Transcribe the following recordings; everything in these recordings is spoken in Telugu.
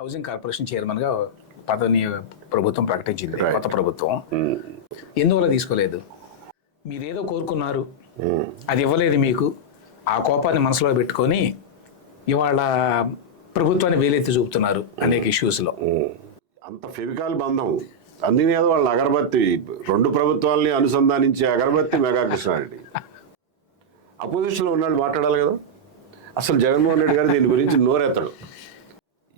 హౌసింగ్ కార్పొరేషన్ చైర్మన్గా పదవిని ప్రభుత్వం ప్రకటించింది. కొత్త ప్రభుత్వం. ఉమ్, ఎందువల్ల తీసుకోలేదు? మీరేదో కోరుకున్నారు. ఉమ్. అది ఇవ్వలేదు మీకు. ఆ కోపాన్ని మనసులో పెట్టుకొని ఇవాళ ప్రభుత్వాన్ని వేలెత్తి చూపుతున్నారు అనేక ఇష్యూస్లో ఉమ్. అంత ఫెవికాల్ బంధం. అందుకని వాళ్ళ అగరబత్తి రెండు ప్రభుత్వాలని అనుసంధానించే అగరబత్తి మెగా కృష్ణారెడ్డి అపోజిషన్లో ఉన్నాళ్ళు మాట్లాడాలి కదా. అసలు జగన్మోహన్ రెడ్డి గారు దీని గురించి నోరెత్తడు.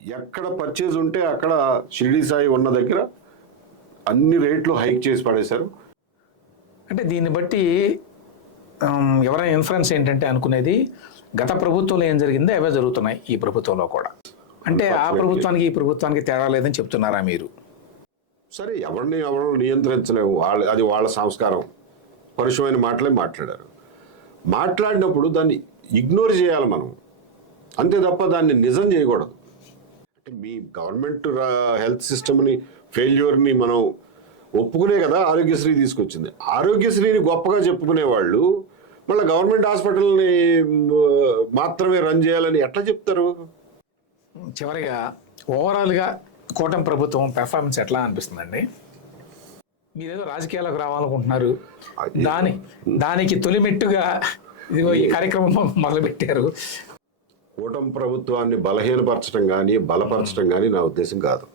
ఎక్కడ పర్చేజ్ ఉంటే అక్కడ షిరిడి సాయి ఉన్న దగ్గర అన్ని రేట్లు హైక్ చేసి పడేశారు. అంటే దీన్ని బట్టి ఎవరైనా ఇన్ఫ్లుయెన్స్ ఏంటంటే అనుకునేది గత ప్రభుత్వంలో ఏం జరిగిందో అవే జరుగుతున్నాయి ఈ ప్రభుత్వంలో కూడా. అంటే ఆ ప్రభుత్వానికి ఈ ప్రభుత్వానికి తేడా లేదని చెప్తున్నారా మీరు? సరే ఎవరిని ఎవరు నియంత్రించలేము వాళ్ళ అది వాళ్ళ సంస్కారం. పరుషమైన మాటలే మాట్లాడారు. మాట్లాడినప్పుడు దాన్ని ఇగ్నోర్ చేయాలి మనం. అంతే తప్ప దాన్ని నిజం చేయకూడదు. అంటే మీ గవర్నమెంట్ హెల్త్ సిస్టమ్ని ఫెయిల్యూర్ని మనం ఒప్పుకునే కదా ఆరోగ్యశ్రీ తీసుకొచ్చింది. ఆరోగ్యశ్రీని గొప్పగా చెప్పుకునే వాళ్ళు మళ్ళీ గవర్నమెంట్ హాస్పిటల్ని మాత్రమే రన్ చేయాలని ఎట్లా చెప్తారు? చివరిగా ఓవరాల్గా కూటమి ప్రభుత్వం పెర్ఫార్మెన్స్ ఎట్లా అనిపిస్తుందండి? మీరేదో రాజకీయాలకు రావాలనుకుంటున్నారు. దాని దానికి తొలిమెట్టుగా ఇదిగో ఈ కార్యక్రమం మొదలుపెట్టారు. కూటమి ప్రభుత్వాన్ని బలహీనపరచడం కానీ బలపరచడం కానీ నా ఉద్దేశం కాదు.